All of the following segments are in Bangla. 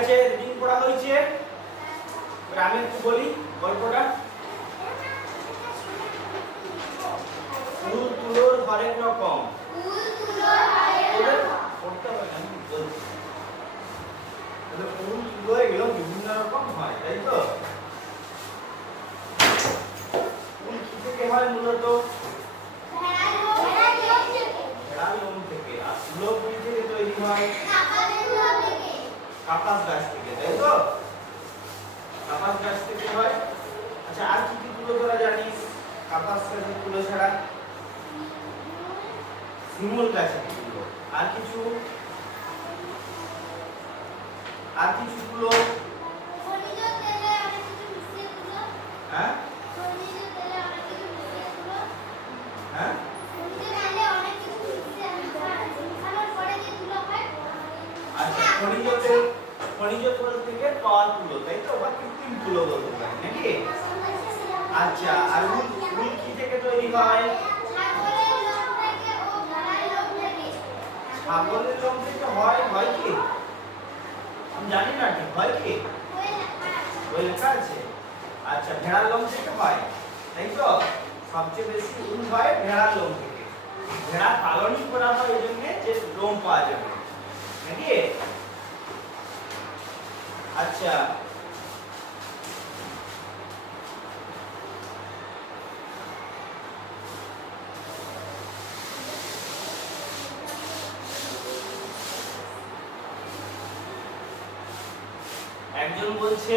আছে, রিডিং পড়া হয়েছে। আমি একটু বলি গল্পটা। ফুল তুলোর হরেক রকম, পড়তে হবে না, আমি বলছি। ফুল তুলো এগুলো বিভিন্ন রকম হয়, তাই তো? ফুল কি থেকে হয় মূলত? ভেড়ার লোম থেকে। আর তুলো ফুল থেকে তৈরি হয় কাপাস গাছ থেকে, তাই তো? কাপাস গাছ থেকে হয়। আচ্ছা, আর কি কি তুলো তোরা জানিস কাপাস গাছের তুলো ছাড়া? শিমুল গাছের তুলো। আর কিছু? আর কিছু তুলো? হ্যাঁ হ্যাঁ, আচ্ছা, খনিজ তেল থেকে পাওয়া তুলো, তাই তো? বা কৃত্রিম তুলো বলতে পারি নাকি? আচ্ছা, আর উল কি থেকে তৈরি হয়? ছাগলের লোম থেকে হয়। হয় কি আমি জানি না, ঠিক হয় কি? ওই লেখা আছে। আচ্ছা, ভেড়ার লোম থেকে হয়, তাই তো? সবচেয়ে বেশি উল হয় ভেড়ার লোম থেকে। ভেড়া পালনই করা হয় এই জন্য যে লোম পাওয়া যাবে নাকি? আচ্ছা, একজন বলছে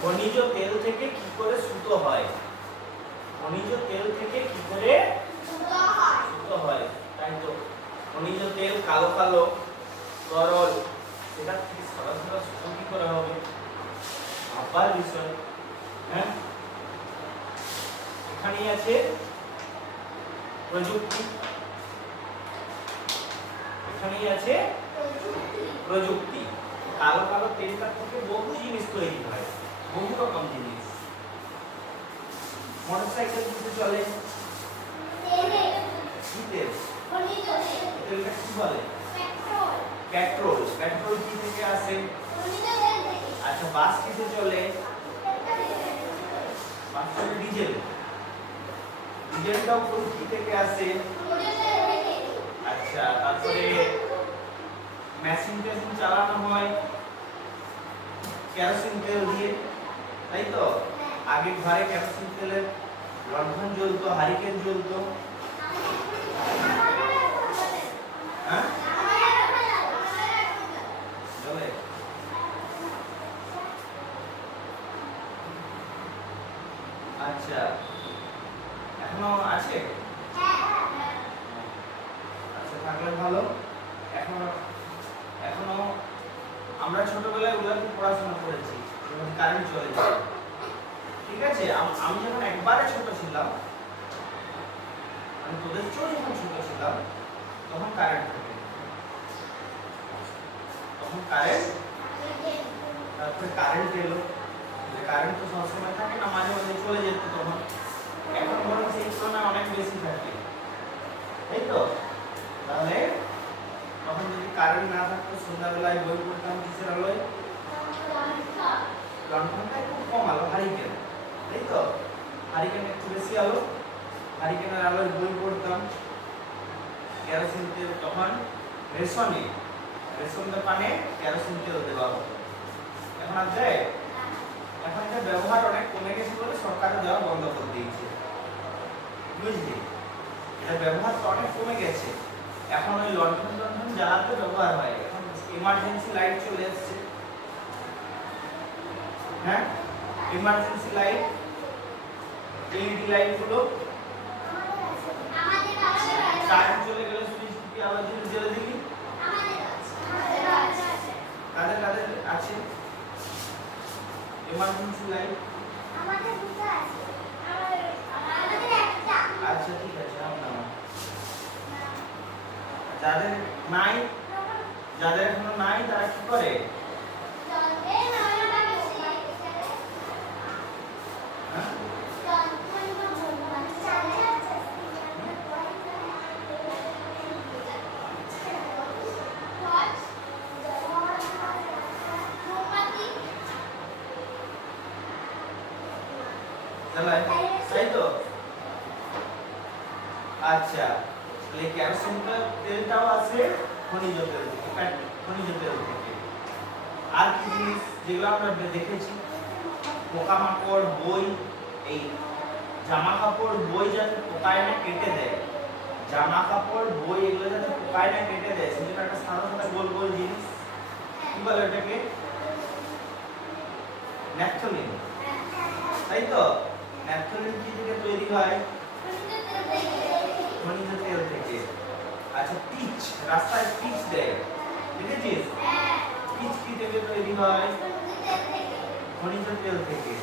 খনিজ তেল থেকে কি করে সুতো হয়? খনিজ তেল থেকে কি করে সুতো হয়, তাই তো? খনিজ তেল কালো কালো তরল, সেটা থেকে সাদা সাদা সুতো কি করে হবে? ভাববার বিষয়। হ্যাঁ, এখানেই আছে প্রযুক্তি। এখানেই আছে প্রযুক্তি। কালো কালো তেলটা থেকে বহু জিনিস তৈরি হয়, বহু রকম জিনিস। মোটরসাইকেল কিসে চলে? তেলটা কি বলে? পেট্রোল। পেট্রোল কি থেকে আসে? আচ্ছা, বাস কিসে চলে? বাস চলে ডিজেল। ডিজেলটাও কি থেকে আসে? আচ্ছা, তারপরে মেশিন চালানো হয় কেরোসিন তেল দিয়ে, তাই তো? আগে ঘরে কেরোসিন তেলের লণ্ঠন জ্বলতো, হারিকেন জ্বলতো। হ্যাঁ, জ্বলে। আচ্ছা, এখনো আছে? আচ্ছা, থাকলে ভালো। এখনো এখনো আমরা ছোটবেলায় ওগুলোকে পড়াশোনা করেছি, যখন কারেন্ট চলে যায়, ঠিক আছে? আমি যখন একবারে ছোট ছিলাম, আমি তোদের চেয়েও যখন ছোট ছিলাম, তখন কারেন্ট থাকে, তখন কারেন্ট, তারপরে কারেন্ট এলো। কারেন্ট তো সবসময় থাকে না, মাঝে মাঝে চলে যেত তখন। এখন বরং সেই তুলনায় অনেক বেশি থাকে, তাই তো? তাহলে তখন যদি কারেন্ট না থাকতো, সন্ধ্যাবেলায় বই পড়তাম কিসের আলোয়? লণ্ঠনটা খুব কম আলো, হারিকেন, তাই তো? হারিকেন একটু বেশি আলো, হারিকেনের আলোয় বই পড়তাম। কেরোসিন তেল তখন রেশন দোকানে কেরোসিন তেল দেওয়া হতো। এখন আর দেয়? এখন এটা ব্যবহার অনেক কমে গেছে বলে সরকারও দেওয়া বন্ধ করে দিয়েছে, বুঝলি? এটা ব্যবহার তো অনেক কমে গেছে। এখন ওই লণ্ঠন জ্বালাতে ব্যবহার হয়। এখন ইমার্জেন্সি লাইট চলে এসেছে। হ্যাঁ, ইমার্জেন্সি লাইট, এলইডি লাইট গুলো কারেন্ট চলে গেলে সুইচ টিপে আবার জ্বলে দিবি। কাদের কাদের আছে ইমার্জেন্সি লাইট? আচ্ছা, ঠিক আছে, যাদের নাই, যাদের এখনো নাই, তারা কি করে? তো? আচ্ছা, তাহলে কেরোসিন তেলটাও আছে খনিজ তেল থেকে, খনিজ তেল থেকে। আর কি জিনিস যেগুলো আমরা দেখেছি, পোকামাকড়, বই, এই জামা কাপড় বই যাতে পোকায় না কেটে দেয়, জামা কাপড় বই এগুলো যাতে পোকায় না কেটে দেয়, সেজন্য একটা সাদা সাদা গোল গোল জিনিস, কি বলে এটাকে? ন্যাপথলিন, তাই তো? ন্যাপথলিন কি থেকে তৈরি হয়? খনিজ তেল থেকে। আচ্ছা, পিচ, রাস্তায় পিচ দেয়, দেখেছিস? পিচ কি থেকে তৈরি হয়? খনিজ তেল থেকে।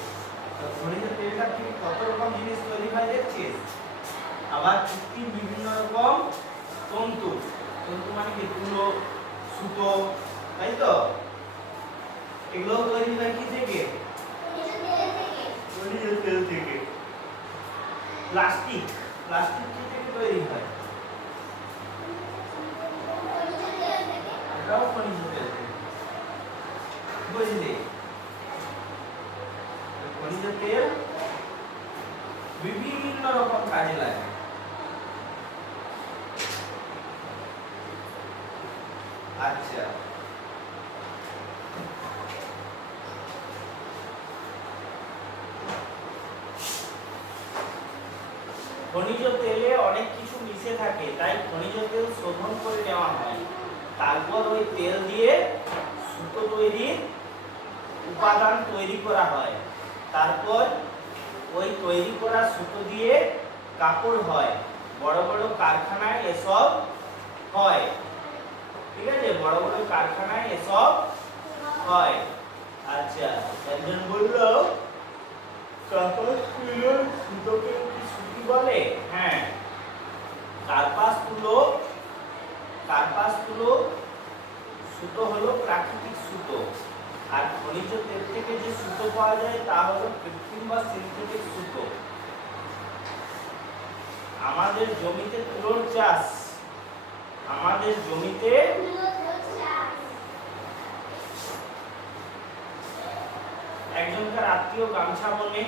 তো খনিজ তেলটা কি কত রকম জিনিস তৈরি হয় দেখছিস? আবার কৃত্রিম বিভিন্ন রকম তন্তু, তন্তু মানে কি? তুলো, সুতো, তাই তো? এগুলো তৈরি হয় কি থেকে? খনিজ তেল থেকে। প্লাস্টিক, প্লাস্টিক কি থেকে তৈরি হয়? এটাও খনিজ তেল থেকে। বুঝলি? খনিজ তেল বিভিন্ন রকম কাজে লাগে। আচ্ছা, খনিজ তেলে অনেক কিছু মিশে থাকে, তাই খনিজ তেল শোধন করে নেওয়া হয়, তারপর ওই তেল দিয়ে সুতো তৈরির উপাদান তৈরি করা হয়, তারপর ওই তৈরি করা সুতো দিয়ে কাপড় হয়। বড় বড় কারখানায় এসব হয়, ঠিক আছে? বড় বড় কারখানায় এসব হয়। আচ্ছা, একজন বলল কার্পাস তুলো সুতোকে কি সুতি বলে? হ্যাঁ, কার্পাস তুলো সুতো হলো প্রাকৃতিক সুতো, আর খনিজ তেল থেকে যে সুতো পাওয়া যায় তা হলো কৃত্রিম বা সিনথেটিক সুতো। আমাদের জমিতে তুলোর চাষ, আমাদের জমিতে একজনকার আত্মীয় গামছা বনে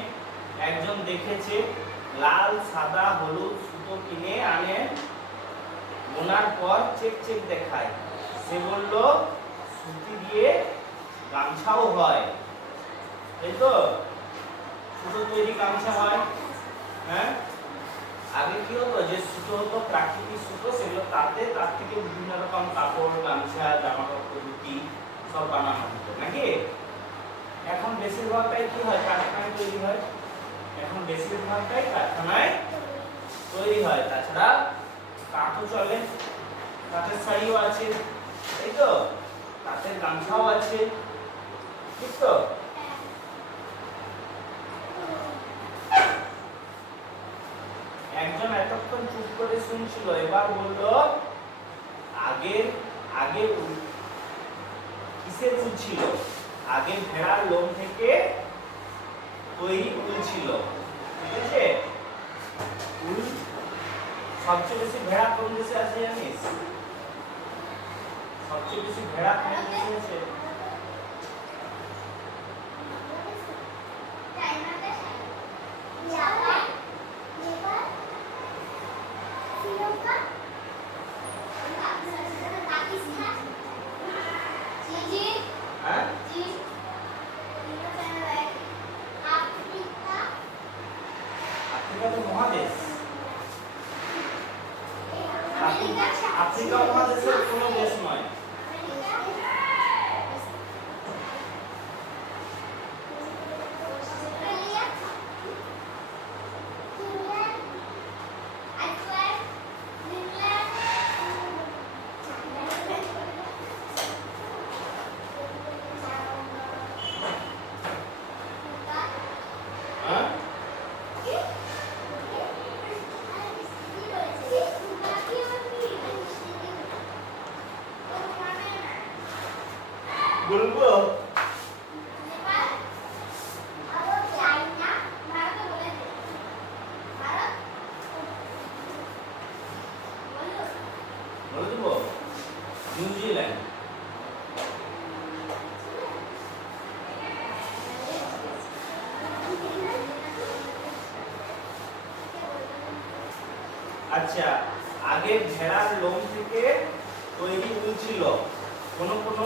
একজন দেখেছে লাল, সাদা, হলুদ সুতো কিনে আনে, বোনার পর চেক চেক দেখায়। সে বলল সুতি দিয়ে গামছাও হয়, তাই তো? সুতো তৈরি গামছা হয়। হ্যাঁ, আগে কি হতো, যে সুতো হতো প্রাকৃতিক সুতো, সেগুলো তার থেকে বিভিন্ন রকম কাপড়, গামছা, জামা কাপড়, ধুতি সব বানানো হতো, নাকি? এখন বেশিরভাগটাই কি হয়? কারখানায় তৈরি হয়। এখন বেশিরভাগটাই কারখানায় তৈরি হয়। তাছাড়া কাঠও চলে, কাঠের শাড়িও আছে, তাই তো? কাঠের গামছাও আছে, ঠিক তো? একজন এতক্ষণ চুপ করে শুনছিল, এবার বলল আগে কিসের উল ছিল? আগে ভেড়ার লোম থেকে তৈরি উল ছিল, ঠিক আছে? উল সবচেয়ে বেশি ভেড়া কোন দেশে আছে জানিস? সবচেয়ে বেশি ভেড়া কোন দেশে আছে? মহাদেশ, আফ্রিকা মহাদেশের কোনো দেশ নয়। আচ্ছা, আগে ভেড়ার লোম থেকে তৈরি উল ছিল, কোনো কোনো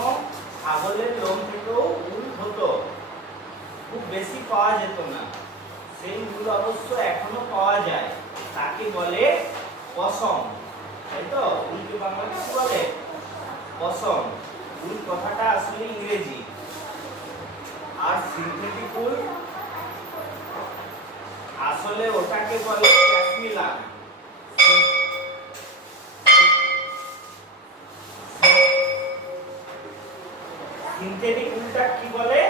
ছাগলের লোম থেকেও উল হতো, খুব বেশি পাওয়া যেত না, সেই উল অবশ্য এখনো পাওয়া যায়, তাকে বলে পশম। তাই তো? উলকে বাংলাতে কি বলে? পশম। উল কথাটা আসলে ইংরেজি। আর সিনথেটিক উল আসলে ওটাকে বলে ক্যাশমিলান। সিনথেটিক উলটা কি বলে?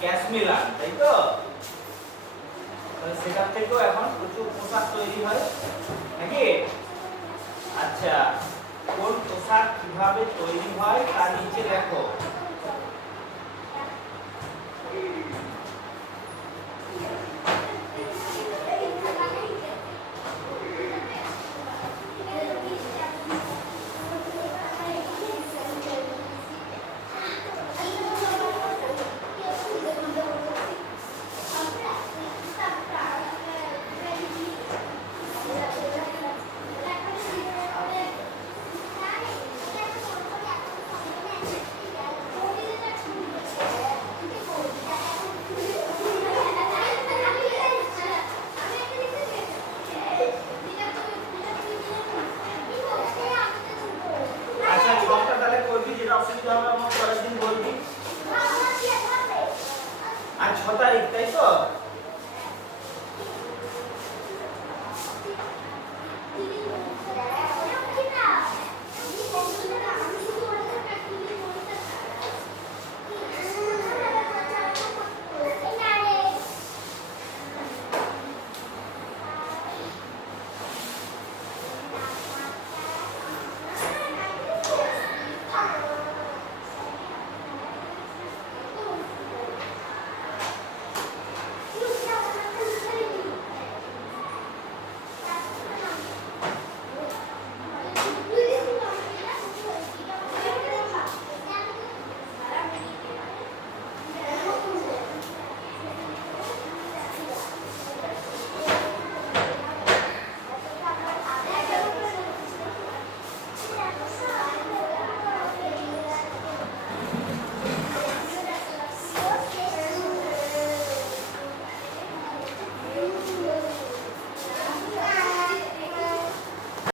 ক্যাশমিলান। তাই তো? তাহলে সেটার থেকেও এখন প্রচুর পোশাক তৈরি হয় নাকি? আচ্ছা, কোন পোশাক কিভাবে তৈরি হয় তার নিচে দেখো।